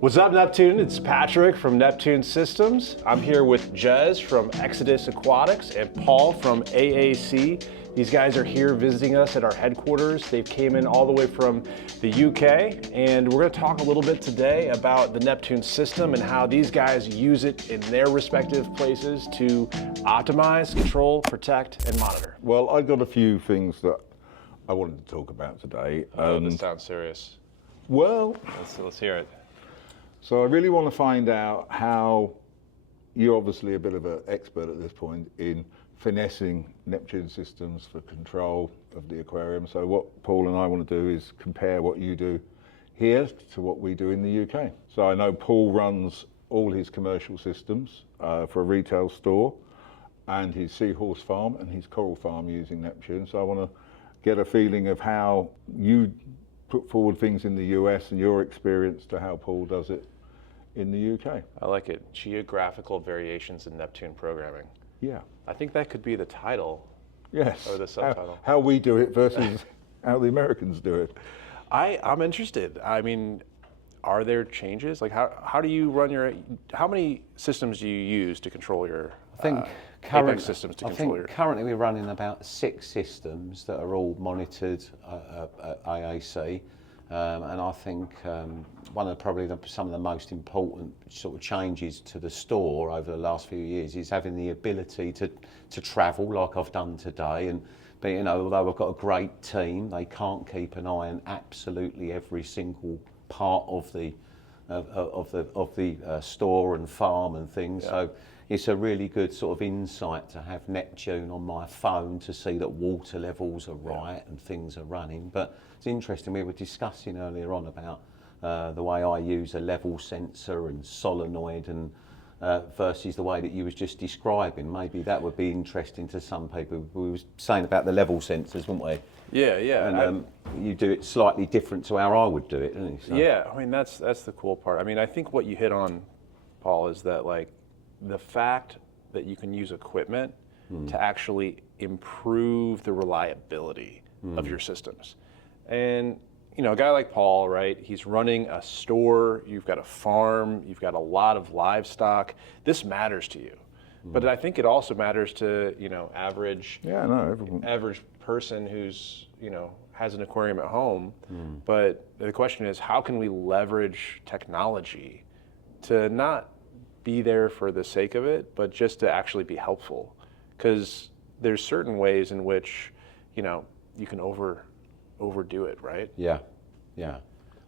What's up, Neptune? It's Patrick from Neptune Systems. I'm here with Jez from Exodus Aquatics and Paul from AAC. These guys are here visiting us at our headquarters. They came in all the way from the UK, and we're going to talk a little bit today about the Neptune system and how these guys use it in their respective places to optimize, control, protect, and monitor. Well, I've got a few things that I wanted to talk about today. This sounds serious. Well, Let's hear it. So I really want to find out how you're obviously a bit of an expert at this point in finessing Neptune systems for control of the aquarium. So what Paul and I want to do is compare what you do here to what we do in the UK. So I know Paul runs all his commercial systems for a retail store and his seahorse farm and his coral farm using Neptune. So I want to get a feeling of how you put forward things in the US and your experience to how Paul does it in the UK. I like it. Geographical variations in Neptune programming. Yeah. I think that could be the title. Yes. Or the subtitle. How we do it versus how the Americans do it. I'm interested. I mean, are there changes? Like how do you run how many systems do you use to control your Apex systems to control your? Currently we're running about 6 systems that are all monitored at AAC. And I think one of some of the most important sort of changes to the store over the last few years is having the ability to travel like I've done today. And but, you know, although I've got a great team, they can't keep an eye on absolutely every single part of the store and farm and things. Yeah. So it's a really good sort of insight to have Neptune on my phone to see that water levels are right and things are running. But it's interesting, we were discussing earlier on about the way I use a level sensor and solenoid and versus the way that you was just describing. Maybe that would be interesting to some people. We were saying about the level sensors, weren't we? Yeah, yeah. And you do it slightly different to how I would do it, don't you? So. Yeah, I mean, that's the cool part. I mean, I think what you hit on, Paul, is that like the fact that you can use equipment to actually improve the reliability of your systems. And, you know, a guy like Paul, right, he's running a store, you've got a farm, you've got a lot of livestock. This matters to you. But I think it also matters to, you know, average person who's, you know, has an aquarium at home. But the question is, how can we leverage technology to not be there for the sake of it, but just to actually be helpful? Because there's certain ways in which, you know, you can overdo it, right? Yeah, yeah.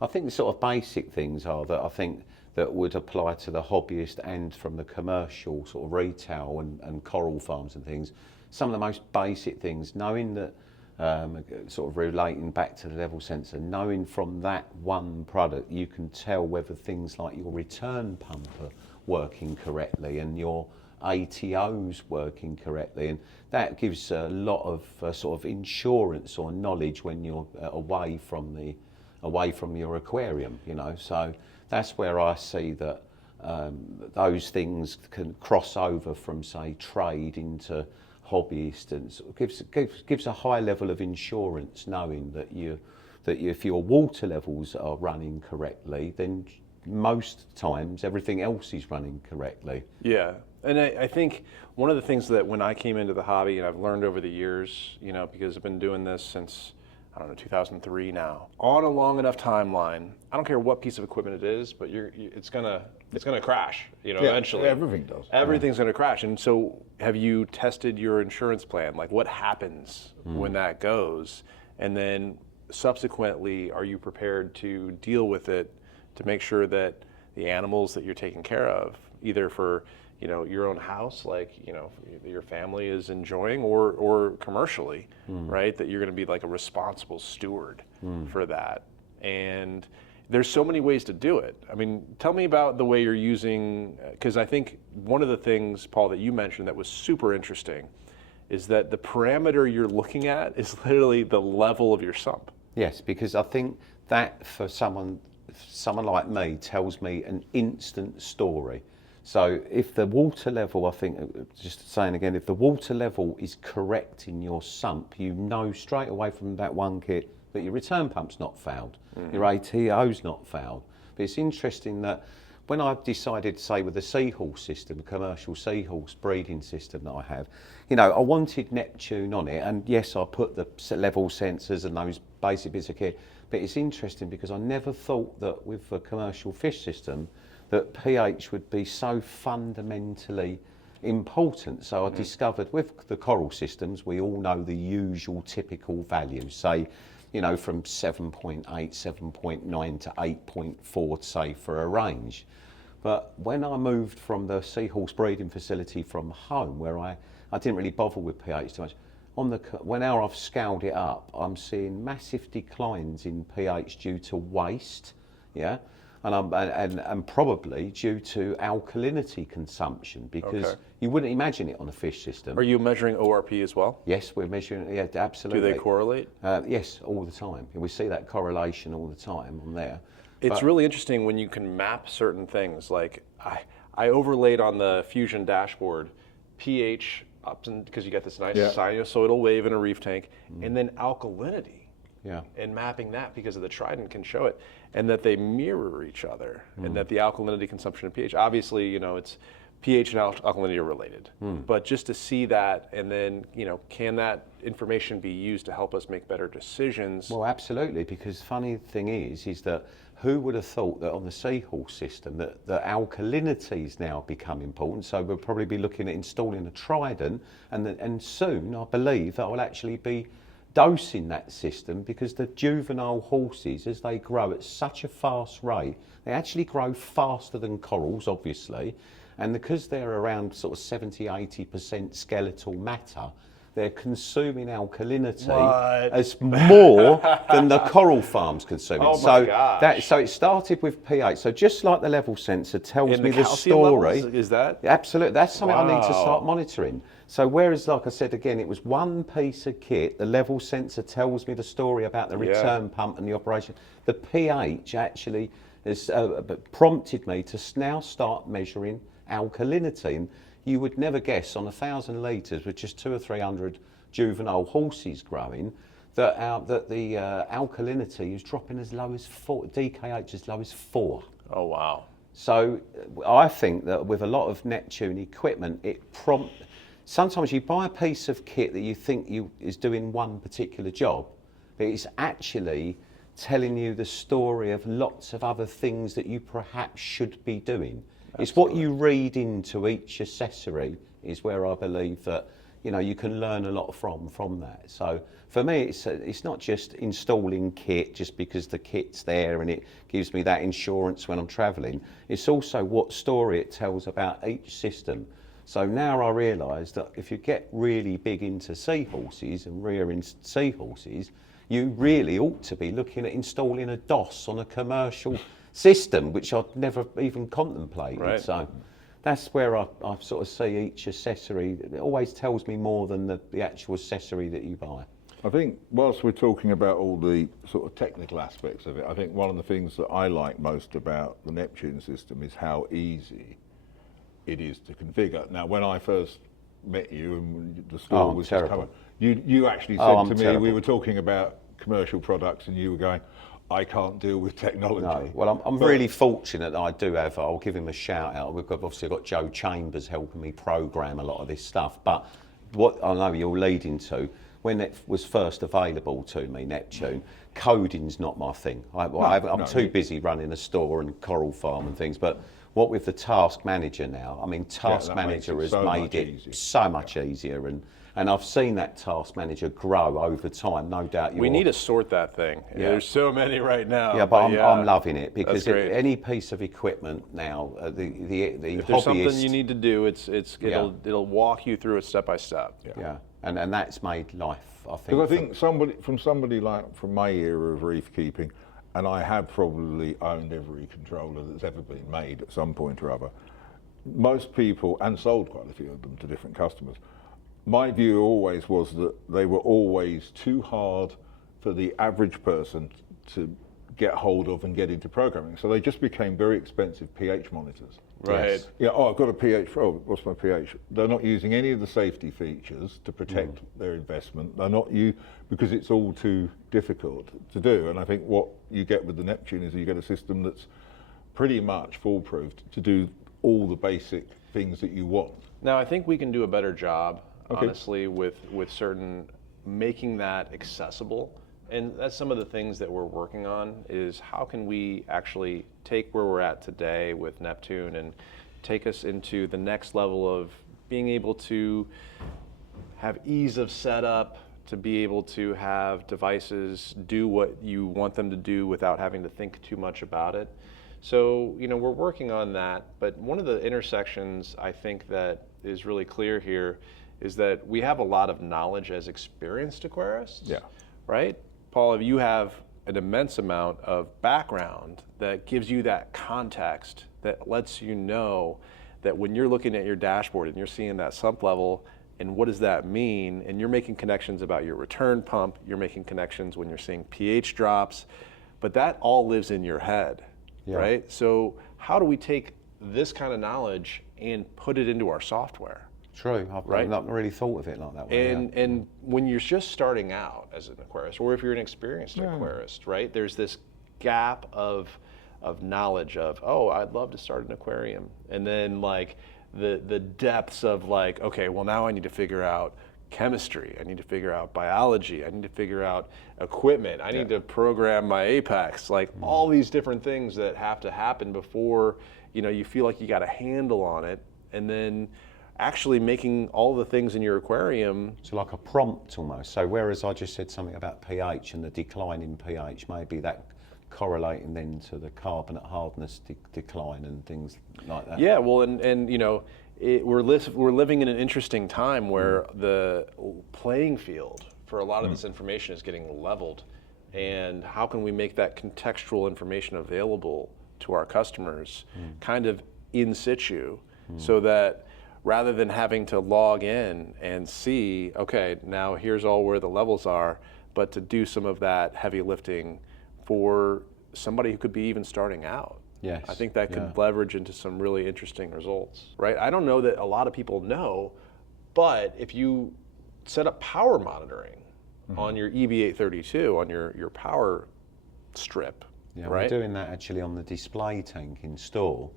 I think the sort of basic things are that I think that would apply to the hobbyist and from the commercial sort of retail and coral farms and things. Some of the most basic things, knowing that, sort of relating back to the level sensor, knowing from that one product you can tell whether things like your return pump are working correctly and your ATO's working correctly, and that gives a lot of sort of insurance or knowledge when you're away from your aquarium, you know. So that's where I see that those things can cross over from, say, trade into hobbyist, and sort of gives a high level of insurance knowing that if your water levels are running correctly, then most times everything else is running correctly. Yeah, and I think one of the things that when I came into the hobby, and I've learned over the years, you know, because I've been doing this since, I don't know, 2003 now, on a long enough timeline, I don't care what piece of equipment it is, but it's gonna crash, you know, eventually. Everything does. Everything's gonna crash. And so have you tested your insurance plan? Like what happens when that goes? And then subsequently, are you prepared to deal with it to make sure that the animals that you're taking care of, either for, you know, your own house, like, you know, your family is enjoying, or commercially, right? That you're going to be like a responsible steward for that. And there's so many ways to do it. I mean, tell me about the way you're using, because I think one of the things, Paul, that you mentioned that was super interesting is that the parameter you're looking at is literally the level of your sump. Yes, because I think that for someone like me tells me an instant story. So if the water level, I think, just saying again, if the water level is correct in your sump, you know straight away from that one kit that your return pump's not fouled, your ATO's not fouled. But it's interesting that when I decided, say, with the seahorse system, the commercial seahorse breeding system that I have, you know, I wanted Neptune on it, and yes, I put the level sensors and those basic bits of kit, but it's interesting because I never thought that with a commercial fish system that pH would be so fundamentally important. So I discovered with the coral systems, we all know the usual typical values, say, you know, from 7.8, 7.9 to 8.4, say, for a range. But when I moved from the seahorse breeding facility from home, where I didn't really bother with pH too much, now I've scaled it up, I'm seeing massive declines in pH due to waste, yeah, and probably due to alkalinity consumption, because you wouldn't imagine it on a fish system. Are you measuring ORP as well? Yes, we're measuring, yeah, absolutely. Do they correlate? Yes, all the time. We see that correlation all the time on there. It's really interesting when you can map certain things. Like I overlaid on the Fusion dashboard pH up, because you get this nice sinusoidal wave in a reef tank, and then alkalinity. Yeah. And mapping that, because of the Trident can show it, and that they mirror each other, and that the alkalinity consumption and pH, obviously, you know, it's pH and alkalinity are related, but just to see that, and then, you know, can that information be used to help us make better decisions? Well, absolutely, because funny thing is that who would have thought that on the seahorse system that alkalinities now become important? So we'll probably be looking at installing a Trident, and soon I believe that will actually be dosing that system, because the juvenile horses, as they grow at such a fast rate, they actually grow faster than corals, obviously, and because they're around sort of 70-80% skeletal matter, they're consuming alkalinity as more than the coral farms consume it. Oh my gosh. So it started with pH. So just like the level sensor tells And me the calcium story. levels, is that? Absolutely, that's something I need to start monitoring. So whereas, like I said again, it was one piece of kit, the level sensor tells me the story about the return pump and the operation. The pH actually has prompted me to now start measuring alkalinity. And you would never guess on 1,000 litres with just 200 or 300 juvenile horses growing that the alkalinity is dropping as low as 4, DKH as low as 4. Oh, wow. So I think that with a lot of Neptune equipment, sometimes you buy a piece of kit that you think is doing one particular job, but it's actually telling you the story of lots of other things that you perhaps should be doing. Absolutely. It's what you read into each accessory is where I believe that, you know, you can learn a lot from that. So for me, it's not just installing kit just because the kit's there and it gives me that insurance when I'm traveling. It's also what story it tells about each system. So now I realise that if you get really big into seahorses and rearing seahorses, you really ought to be looking at installing a DOS on a commercial system, which I'd never even contemplated. Right. So that's where I sort of see each accessory. It always tells me more than the actual accessory that you buy. I think whilst we're talking about all the sort of technical aspects of it, I think one of the things that I like most about the Neptune system is how easy it is to configure. Now, when I first met you and the store was just coming, you actually said to me, terrible. We were talking about commercial products and you were going, I can't deal with technology. No. Well, I'm really fortunate that I do have, I'll give him a shout out. Obviously got Joe Chambers helping me program a lot of this stuff, but what I know you're leading to, when it was first available to me, Neptune, coding's not my thing. I'm too busy running a store and coral farm and things, but what with the Task Manager now, I mean, Task Manager has made it so much easier, and I've seen that Task Manager grow over time, no doubt. We need to sort that thing. Yeah. There's so many right now. Yeah, but I'm loving it, because any piece of equipment now, if there's something you need to do, it'll walk you through it step by step. Yeah. And that's made life, I think. Because I think somebody like from my era of reef keeping, and I have probably owned every controller that's ever been made at some point or other, most people, and sold quite a few of them to different customers, my view always was that they were always too hard for the average person to get hold of and get into programming. So they just became very expensive pH monitors. Right. Yes. Yeah. Oh, I've got a pH. Oh, what's my pH? They're not using any of the safety features to protect their investment. They're not because it's all too difficult to do. And I think what you get with the Neptune is you get a system that's pretty much foolproof to do all the basic things that you want. Now, I think we can do a better job, Okay. honestly, with certain making that accessible. And that's some of the things that we're working on is how can we actually take where we're at today with Neptune and take us into the next level of being able to have ease of setup, to be able to have devices do what you want them to do without having to think too much about it. So, you know, we're working on that, but one of the intersections I think that is really clear here is that we have a lot of knowledge as experienced aquarists, Yeah. right? Paul, you have an immense amount of background that gives you that context that lets you know that when you're looking at your dashboard and you're seeing that sump level and what does that mean, and you're making connections about your return pump, you're making connections when you're seeing pH drops, but that all lives in your head, right? So how do we take this kind of knowledge and put it into our software? True. I've not really thought of it like that way. And when you're just starting out as an aquarist, or if you're an experienced aquarist, right? There's this gap of knowledge of, oh, I'd love to start an aquarium, and then like the depths of like, okay, well now I need to figure out chemistry, I need to figure out biology, I need to figure out equipment, I need to program my Apex, like all these different things that have to happen before, you know, you feel like you got a handle on it, and then actually making all the things in your aquarium. So like a prompt almost. So whereas I just said something about pH and the decline in pH, maybe that correlating then to the carbonate hardness decline and things like that. Yeah, well, and you know, we're living in an interesting time where the playing field for a lot of this information is getting leveled, and how can we make that contextual information available to our customers kind of in situ, so that rather than having to log in and see, okay, now here's all where the levels are, but to do some of that heavy lifting for somebody who could be even starting out. Yes. I think that could leverage into some really interesting results, right? I don't know that a lot of people know, but if you set up power monitoring on your EB832, on your power strip, Yeah, right? we're doing that actually on the display tank in store,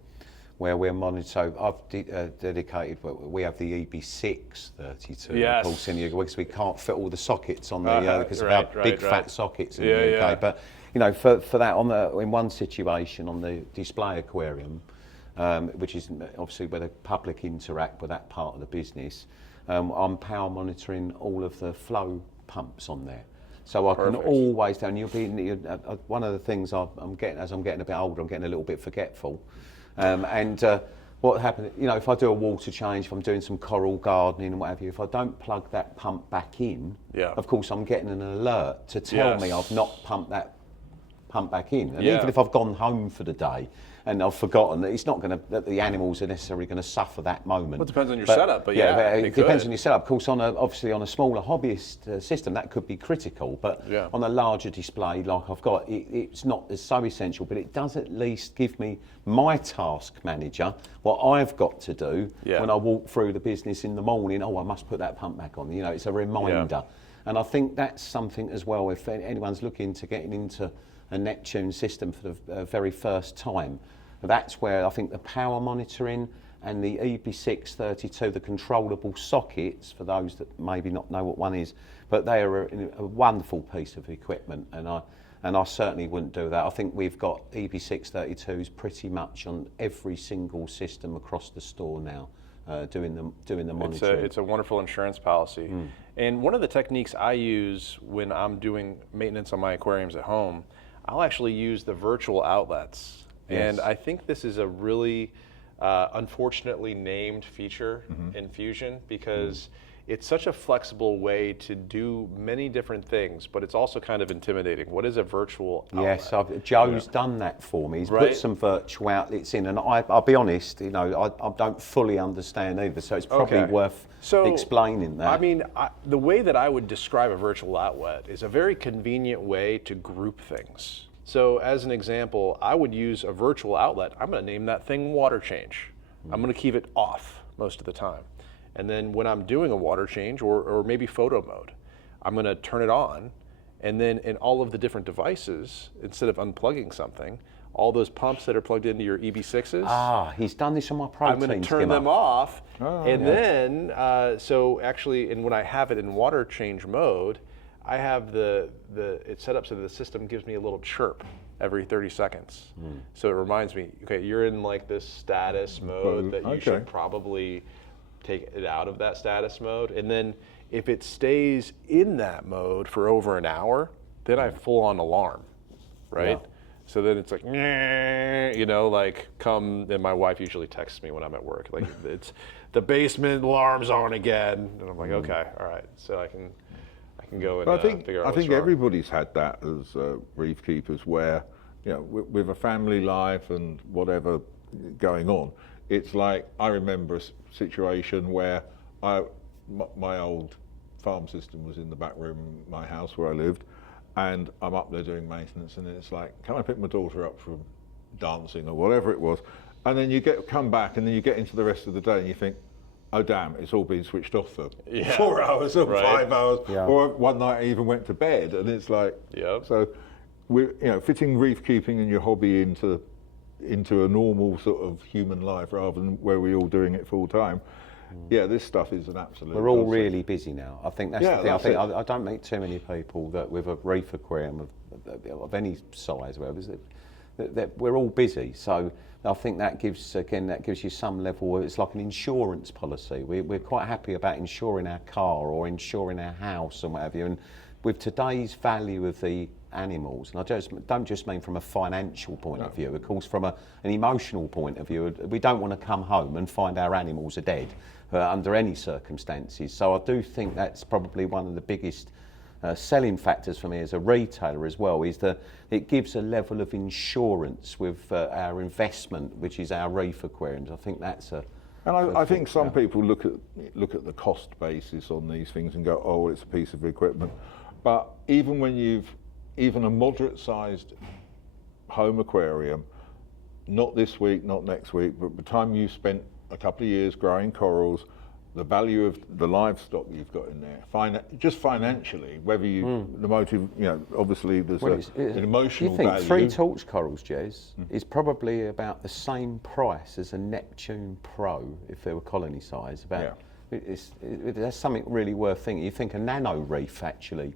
where we're monitoring. So I've dedicated, we have the EB632, Yes. of course, in the because we can't fit all the sockets on the, because of our big fat sockets in the UK. Yeah. But, you know, for that, in one situation, on the display aquarium, which is obviously where the public interact with that part of the business, I'm power monitoring all of the flow pumps on there. So I can always, and one of the things I'm getting, as I'm getting a bit older, I'm getting a little bit forgetful. What happened, you know, if I do a water change, if I'm doing some coral gardening and what have you, if I don't plug that pump back in, of course I'm getting an alert to tell me I've not pumped that pump back in. And even if I've gone home for the day and I've forgotten, that it's not going to, that the animals are necessarily going to suffer that moment. Well, it depends on your setup, but it depends on your setup. Of course, obviously on a smaller hobbyist system, that could be critical, but on a larger display like I've got, it's not as so essential, but it does at least give me my task manager, what I've got to do when I walk through the business in the morning. Oh, I must put that pump back on. You know, it's a reminder. And I think that's something as well, if anyone's looking to getting into a Neptune system for the very first time, that's where I think the power monitoring and the EB632, the controllable sockets, for those that maybe not know what one is, but they are a wonderful piece of equipment, and I certainly wouldn't do that. I think we've got EB632s pretty much on every single system across the store now, doing the monitoring. It's a wonderful insurance policy. And one of the techniques I use when I'm doing maintenance on my aquariums at home, I'll actually use the virtual outlets. And I think this is a really unfortunately named feature in Fusion, because it's such a flexible way to do many different things, but it's also kind of intimidating. What is a virtual outlet? Yes, Joe's done that for me. He's put some virtual outlets in, and I'll be honest, you know, I don't fully understand either, so it's probably worth explaining that. I mean, the way that I would describe a virtual outlet is a very convenient way to group things. So as an example, I would use a virtual outlet. I'm going to name that thing water change. I'm going to keep it off most of the time. And then when I'm doing a water change, or maybe photo mode, I'm going to turn it on. And then in all of the different devices, instead of unplugging something, all those pumps that are plugged into your EB6s. Ah, he's done this on my protein I'm going to turn skimmer. them off, and yeah. then so actually, and when I have it in water change mode, I have it's set up so that the system gives me a little chirp every 30 seconds. So it reminds me, okay, you're in like this status mode that you should probably take it out of that status mode, and then if it stays in that mode for over an hour, then I have full on alarm, right? Yeah. So then it's like, you know, like come, and my wife usually texts me when I'm at work, like it's the basement alarm's on again, and I'm like, okay, all right, so I can go and figure out I what's think wrong. everybody's had that as reef keepers, where you know, with a family life and whatever going on, it's like I remember a situation where my old farm system was in the back room of my house where I lived, and I'm up there doing maintenance, and it's like, can I pick my daughter up from dancing or whatever it was, and then you come back, and then you get into the rest of the day, and you think, oh damn, it's all been switched off for 4 hours or 5 hours, or one night I even went to bed, and it's like, so we're fitting reef keeping and your hobby into a normal sort of human life rather than where we're all doing it full time. Yeah, this stuff is an absolute. We're all really busy now. I think that's the thing. That's I don't meet too many people that with a reef aquarium of any size, whatever, that we're all busy. So I think that gives you some level. It's like an insurance policy. We're quite happy about insuring our car or insuring our house and what have you. And with today's value of the animals, and I don't just mean from a financial point of view, of course from an emotional point of view, we don't want to come home and find our animals are dead under any circumstances. So I do think that's probably one of the biggest selling factors for me as a retailer as well, is that it gives a level of insurance with our investment, which is our reef aquariums. I think that's a... And I think some people look at the cost basis on these things and go, oh, well, it's a piece of equipment. But even when even a moderate-sized home aquarium, not this week, not next week, but by the time you've spent a couple of years growing corals, the value of the livestock you've got in there, just financially, whether the motive, obviously there's an emotional value. You think 3 torch corals, Jez, is probably about the same price as a Neptune Pro if they were colony size. That's something really worth thinking. You think a nano reef actually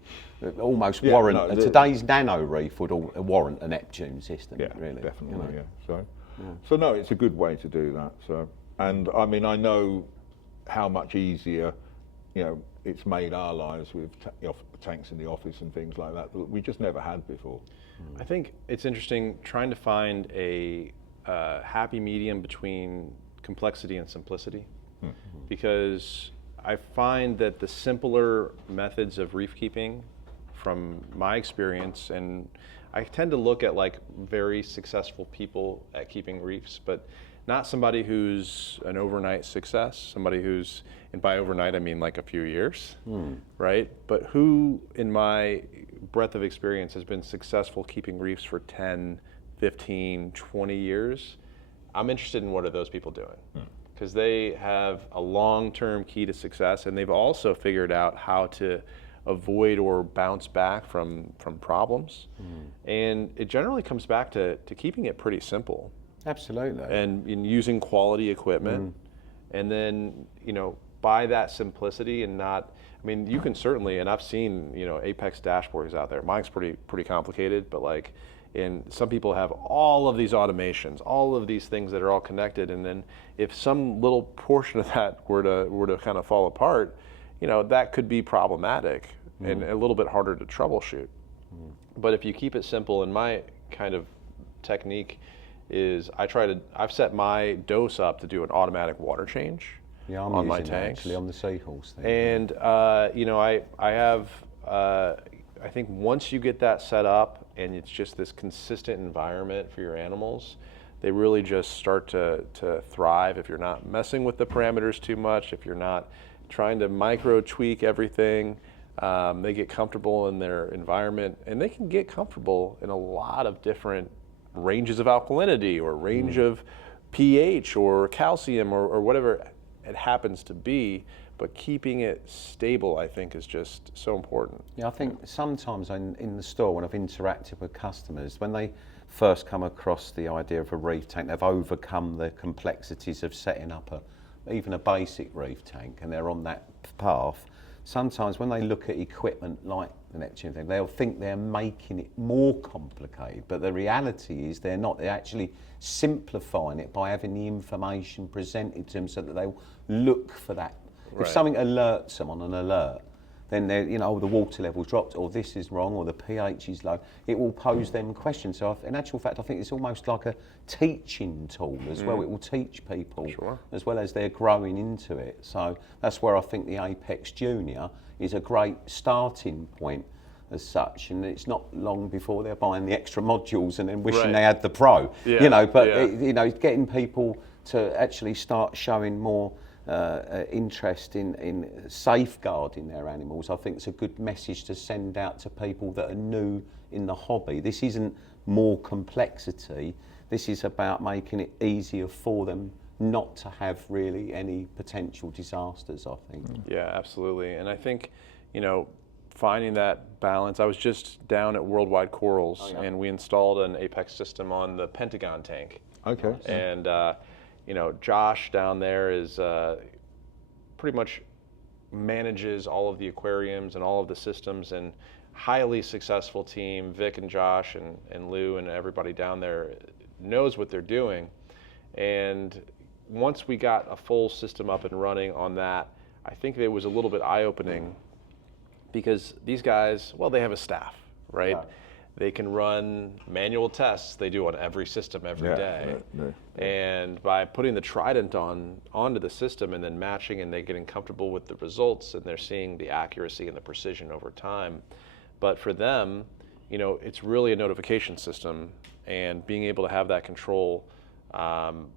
almost today's nano reef would warrant a Neptune system. Yeah, really, definitely. So no, it's a good way to do that. So, and I mean, I know how much easier, it's made our lives with tanks in the office and things like that we just never had before. I think it's interesting trying to find a happy medium between complexity and simplicity, because I find that the simpler methods of reef keeping, from my experience, and I tend to look at like very successful people at keeping reefs, but not somebody who's an overnight success, somebody who's, and by overnight I mean like a few years, right? But who, in my breadth of experience, has been successful keeping reefs for 10, 15, 20 years. I'm interested in what are those people doing, because they have a long-term key to success, and they've also figured out how to avoid or bounce back from problems. And it generally comes back to keeping it pretty simple. Absolutely. And in using quality equipment, and then, by that simplicity and not, I mean, you can certainly, and I've seen, Apex dashboards out there. Mine's pretty complicated, but like, and some people have all of these automations, all of these things that are all connected, and then if some little portion of that were to kind of fall apart, that could be problematic and a little bit harder to troubleshoot. But if you keep it simple, and my kind of technique is I've set my dose up to do an automatic water change on my tanks. Actually on the Seahorse thing. And I have I think once you get that set up and it's just this consistent environment for your animals, they really just start to thrive if you're not messing with the parameters too much, if you're not trying to micro tweak everything. They get comfortable in their environment, and they can get comfortable in a lot of different ranges of alkalinity or range of pH or calcium or whatever it happens to be, but keeping it stable, I think, is just so important. Yeah, I think sometimes in the store when I've interacted with customers, when first come across the idea of a reef tank, they've overcome the complexities of setting up even a basic reef tank, and they're on that path. Sometimes when they look at equipment like the Neptune thing, they'll think they're making it more complicated, but the reality is they're not. They're actually simplifying it by having the information presented to them so that they'll look for that. Right. If something alerts them on an alert, then they're, the water level's dropped, or this is wrong, or the pH is low, it will pose them questions. So in actual fact, I think it's almost like a teaching tool as well. It will teach people as well as they're growing into it. So that's where I think the Apex Junior is a great starting point as such, and it's not long before they're buying the extra modules and then wishing they had the Pro. Getting people to actually start showing more interest in safeguarding their animals, I think it's a good message to send out to people that are new in the hobby. This isn't more complexity, this is about making it easier for them not to have really any potential disasters, I think. Yeah, absolutely. And I think, finding that balance. I was just down at Worldwide Corals and we installed an Apex system on the Pentagon tank. Okay. And Josh down there is pretty much manages all of the aquariums and all of the systems, and highly successful team. Vic and Josh and Lou and everybody down there knows what they're doing. And once we got a full system up and running on that, I think it was a little bit eye-opening, because these guys, well, they have a staff, right? Yeah. They can run manual tests. They do on every system every day. And by putting the Trident onto the system and then matching, and they're getting comfortable with the results, and they're seeing the accuracy and the precision over time. But for them, it's really a notification system, and being able to have that control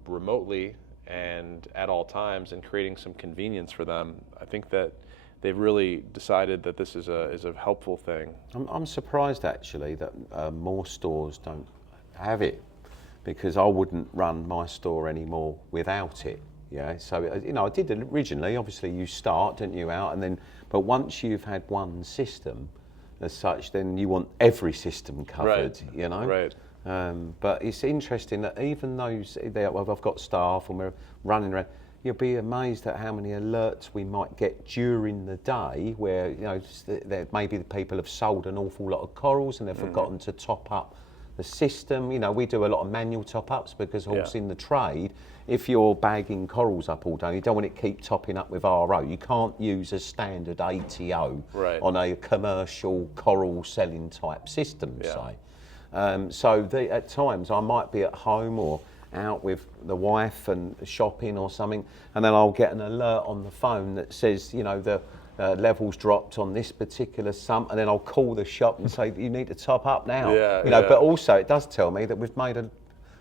remotely and at all times, and creating some convenience for them, I think that they've really decided that this is a helpful thing. I'm surprised actually that more stores don't have it, because I wouldn't run my store anymore without it. Yeah, so I did it originally. Obviously, you start, don't you, out, and then, but once you've had one system, as such, then you want every system covered. Right. But it's interesting that even those, I've got staff and we're running around. You'll be amazed at how many alerts we might get during the day where, maybe the people have sold an awful lot of corals and they've forgotten to top up the system. We do a lot of manual top-ups because, of course, in the trade, if you're bagging corals up all day, you don't want it to keep topping up with RO. You can't use a standard ATO on a commercial coral selling type system, say. So at times I might be at home or out with the wife and shopping or something, and then I'll get an alert on the phone that says, the levels dropped on this particular sump, and then I'll call the shop and say, you need to top up now. But also it does tell me that we've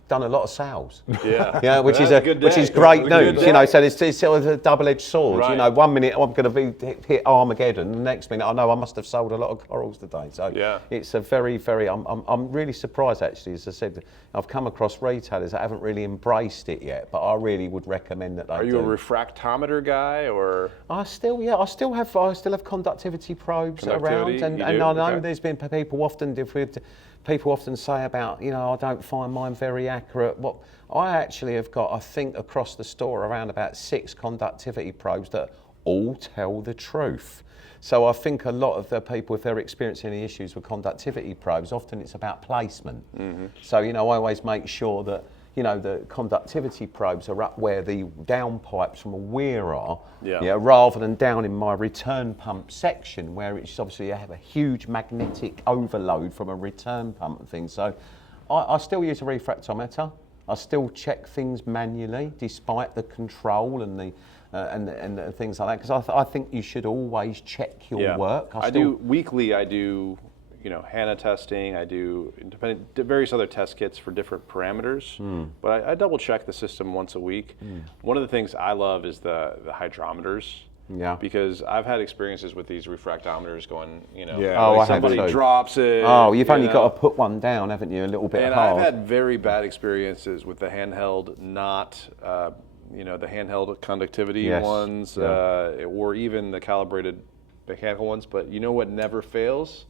done a lot of sales. Which is great news. So it's sort of a double-edged sword. Right. 1 minute I'm going to hit Armageddon, and the next minute I know I must have sold a lot of corals today. So it's a very, very. I'm really surprised actually. As I said, I've come across retailers that haven't really embraced it yet, but I really would recommend that they do. Are you a refractometer guy, or? I still have conductivity probes around, and I know there's been people often say about, I don't find mine very accurate. What I actually have got, I think, across the store around about 6 conductivity probes that all tell the truth. So I think a lot of the people, if they're experiencing any issues with conductivity probes, often it's about placement. So, I always make sure that, the conductivity probes are up where the downpipes from a weir are, rather than down in my return pump section, where it's obviously you have a huge magnetic overload from a return pump and things. So I still use a refractometer. I still check things manually, despite the control and the things like that, because I think you should always check your work. I do weekly. I do HANA testing. I do various other test kits for different parameters, but I double check the system once a week. One of the things I love is the hydrometers. Because I've had experiences with these refractometers going, somebody drops it. Oh, you've only got to put one down, haven't you? A little bit hard. I've had very bad experiences with the handheld, the handheld conductivity ones, or even the calibrated mechanical ones. But you know what never fails?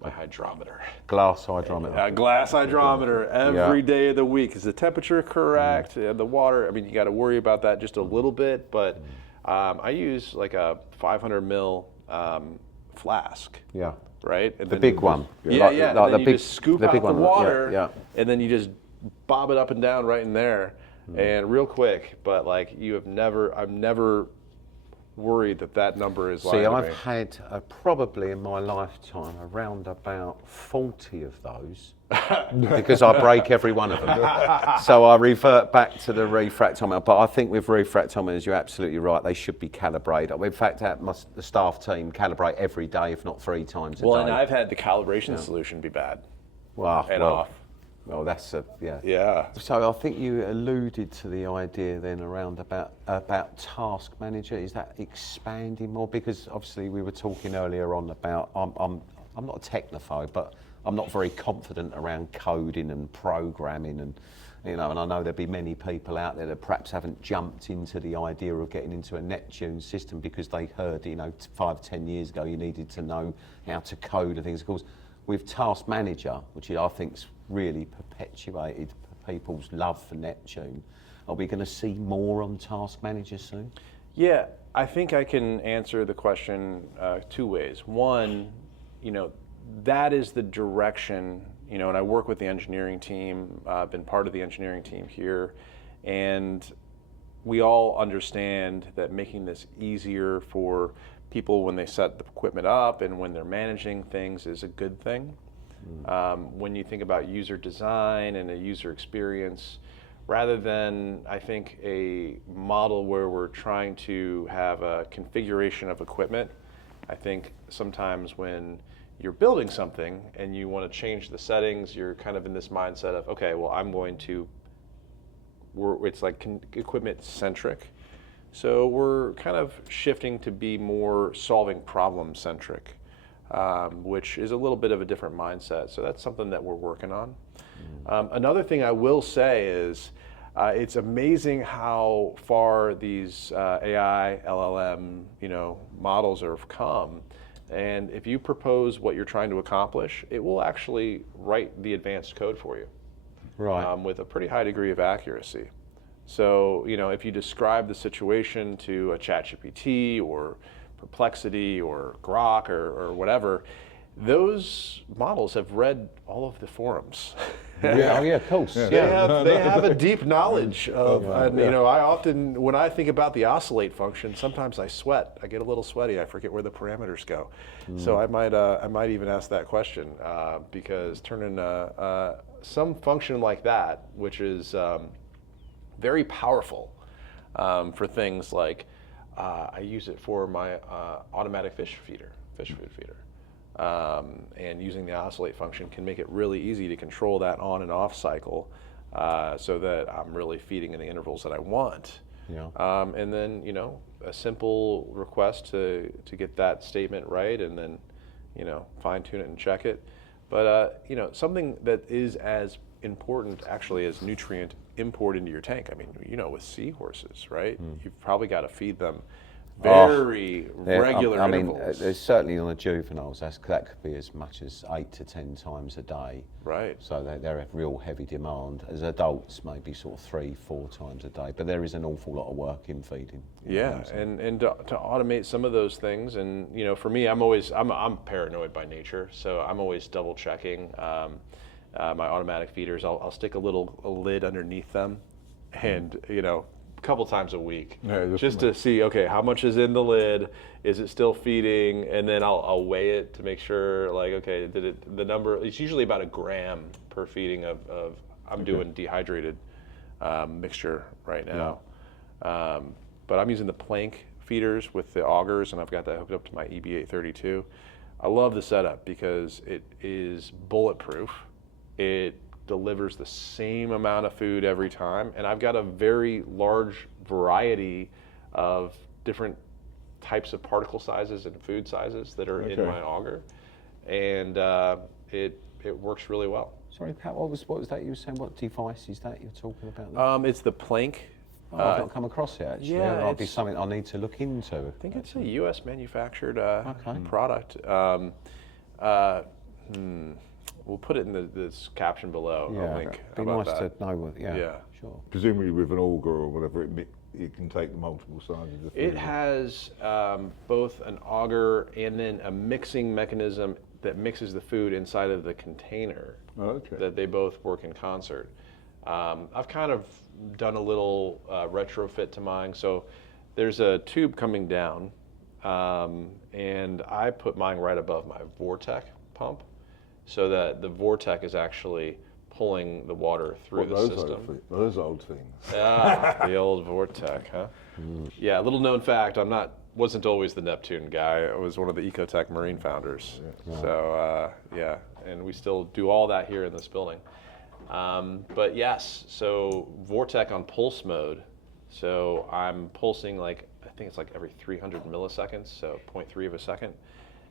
My hydrometer. Glass hydrometer. A glass hydrometer every day of the week. Is the temperature correct? The water, I mean, you got to worry about that just a little bit, but I use like a 500 mil flask. Yeah. Right? And The then big one. Yeah, Like- yeah. like and then the you big- just scoop the out big the one, water, yeah. and then you just bob it up and down right in there, and real quick. But like I've never worried that number is lying See, to I've me. had probably in my lifetime around about 40 of those because I break every one of them. So I revert back to the refractometer. But I think with refractometers, you're absolutely right. They should be calibrated. In fact, the staff team calibrate every day, if not 3 times a day. Well, and I've had the calibration solution be bad and off. Well, that's yeah. Yeah. So I think you alluded to the idea then around about task manager. Is that expanding more? Because obviously we were talking earlier on about I'm not a technophobe, but I'm not very confident around coding and programming, and and I know there'll be many people out there that perhaps haven't jumped into the idea of getting into a Neptune system because they heard 5-10 years ago you needed to know how to code and things. Of course, with task manager, which I think's really perpetuated people's love for Neptune, are we going to see more on task manager soon? Yeah, I think I can answer the question 2 ways. One, that is the direction, and I work with the engineering team, I've been part of the engineering team here, and we all understand that making this easier for people when they set the equipment up and when they're managing things is a good thing. When you think about user design and a user experience, rather than, I think, a model where we're trying to have a configuration of equipment, I think sometimes when you're building something and you want to change the settings, you're kind of in this mindset of, okay, well, it's like equipment centric. So we're kind of shifting to be more solving problem centric, which is a little bit of a different mindset. So that's something that we're working on. Another thing I will say is it's amazing how far these AI, LLM, models have come. And if you propose what you're trying to accomplish, it will actually write the advanced code for you, Right. with a pretty high degree of accuracy. So, if you describe the situation to a ChatGPT or Perplexity or Grok or whatever, those models have read all of the forums. Yeah, of course. They have a deep knowledge of, and I often, when I think about the oscillate function, sometimes I sweat. I get a little sweaty. I forget where the parameters go. So I might even ask that question because turning some function like that, which is very powerful for things like I use it for my automatic fish food feeder. And using the oscillate function can make it really easy to control that on and off cycle so that I'm really feeding in the intervals that I want. Yeah. And then, a simple request to get that statement right and then, fine tune it and check it. But, something that is as important actually as nutrient import into your tank. I mean, with seahorses, right? You've probably got to feed them very regular intervals. There's certainly on the juveniles, that could be as much as 8 to 10 times a day. Right. So they're at real heavy demand. As adults, maybe sort of 3-4 times a day. But there is an awful lot of work in feeding. Yeah, and to automate some of those things, and for me, I'm paranoid by nature, so I'm always double checking my automatic feeders. I'll stick a lid underneath them, and a couple times a week, just to see, okay, how much is in the lid? Is it still feeding? And then I'll weigh it to make sure, like, okay, the number, it's usually about 1 gram per feeding of I'm doing dehydrated mixture right now. Yeah. But I'm using the plank feeders with the augers, and I've got that hooked up to my EB832. I love the setup because it is bulletproof. It delivers the same amount of food every time, and I've got a very large variety of different types of particle sizes and food sizes that are in my auger, and it works really well. Sorry, Pat, what was that you were saying? What device is that you're talking about? It's the plank. I've not come across it actually. Yeah, that might be something I need to look into. I think it's a U.S. manufactured product. We'll put it in this caption below. Yeah, I'll link. be How nice about that? to know what. Yeah, Yeah. sure. Presumably with an auger or whatever, it can take multiple sizes of It food. has both an auger and then a mixing mechanism that mixes the food inside of the container. Okay. That they both work in concert. I've kind of done a little retrofit to mine. So there's a tube coming down, and I put mine right above my Vortec pump, so that the Vortec is actually pulling the water through the system. Those old things. Ah, the old Vortec, huh? Yeah, little known fact, wasn't always the Neptune guy. I was one of the Ecotech Marine founders. Yeah. So, yeah, and we still do all that here in this building. But yes, so Vortec on pulse mode. So I'm pulsing I think it's every 300 milliseconds, so 0.3 of a second.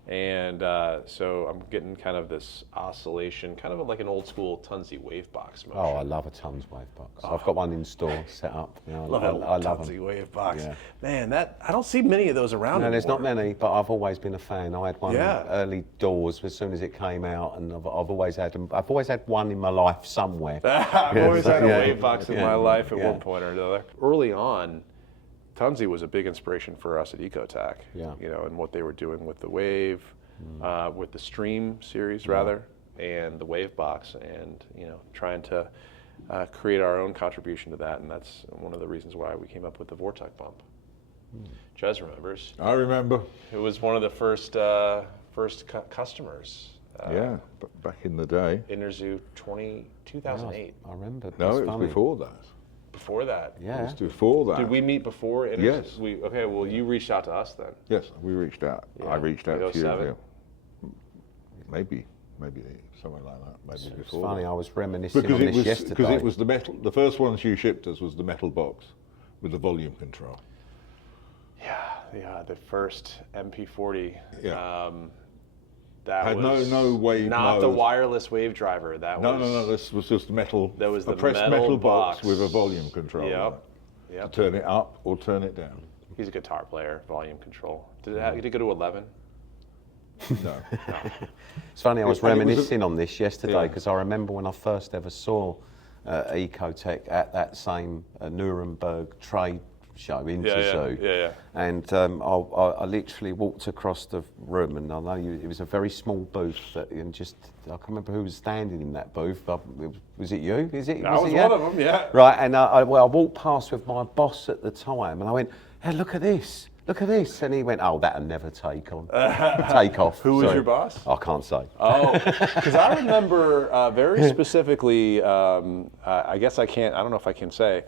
And so I'm getting kind of this oscillation, kind of like an old school Tunzi wave box motion. Oh, I love a Tons wave box. I've got one in store set up. You know, I love them. Tunzi wave box. Yeah. Man, I don't see many of those around No, anymore. there's not many, but I've always been a fan. I had one Yeah. early doors as soon as it came out, and I've always had them. I've always had one in my life somewhere. I've always had a Yeah. wave box in Yeah. my life at Yeah. one point or another. Early on, Tunzi was a big inspiration for us at Ecotech. Yeah. You know, and what they were doing with the Wave, with the Stream series rather, and the Wave box, and trying to create our own contribution to that, and that's one of the reasons why we came up with the Vortec pump. Jez remembers. I remember. It was one of the first customers. Yeah, back in the day. Interzoo 2008. I remember. No, It's it was funny. before that. Before that. It Yeah. was before that. Did we meet before? Yes. Okay, well, you reached out to us then. Yes, we reached out. Yeah, I reached out to you. 07? Yeah. Maybe somewhere like that. Maybe It's before. funny. that. I was reminiscing Because on this yesterday. because it was the metal. The first ones you shipped us was the metal box with the volume control. Yeah, the first MP40. Yeah. That Had was no wave not the mode. wireless wave driver. That No, was no. This was just metal. That was a the pressed metal box box. with a volume control. Yep. on it. Yep. To turn it up or turn it down. He's a guitar player. Volume control. Did it go to 11? No. It's funny, I was And it was reminiscing on this yesterday Yeah. because I remember when I first ever saw Ecotech at that same Nuremberg trade show, Interzoo. Yeah. And I literally walked across the room, and I know it was a very small booth, and I can't remember who was standing in that booth. Was it you? I was you? one of them, yeah. Right, and I walked past with my boss at the time, and I went, "Hey, look at this. Look at this," and he went, "Oh, that'll never take off." Who was So, your boss? I can't say. Oh, because I remember very specifically, I guess I don't know if I can say,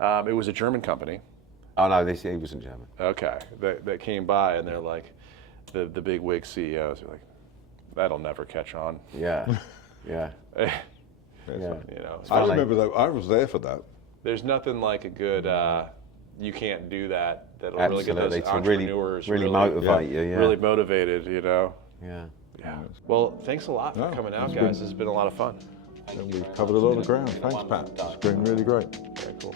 it was a German company. Oh no, he wasn't German. Okay, that came by, and they're like, the big wig CEOs are like, that'll never catch on. Yeah, yeah. Yes, Yeah. It's I funny. remember that. I was there for that. There's nothing like a good, you can't do that. That'll really get Absolutely, those to really, entrepreneurs really motivate you. Yeah, really motivated. yeah. Yeah. Well, thanks a lot for No, coming out, it's guys. This has been a lot of fun. And we've covered a lot of ground. Thanks, Pat. It's been really great. Very cool.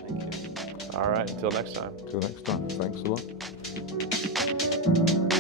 All right. Until next time. Till next time. Thanks a lot.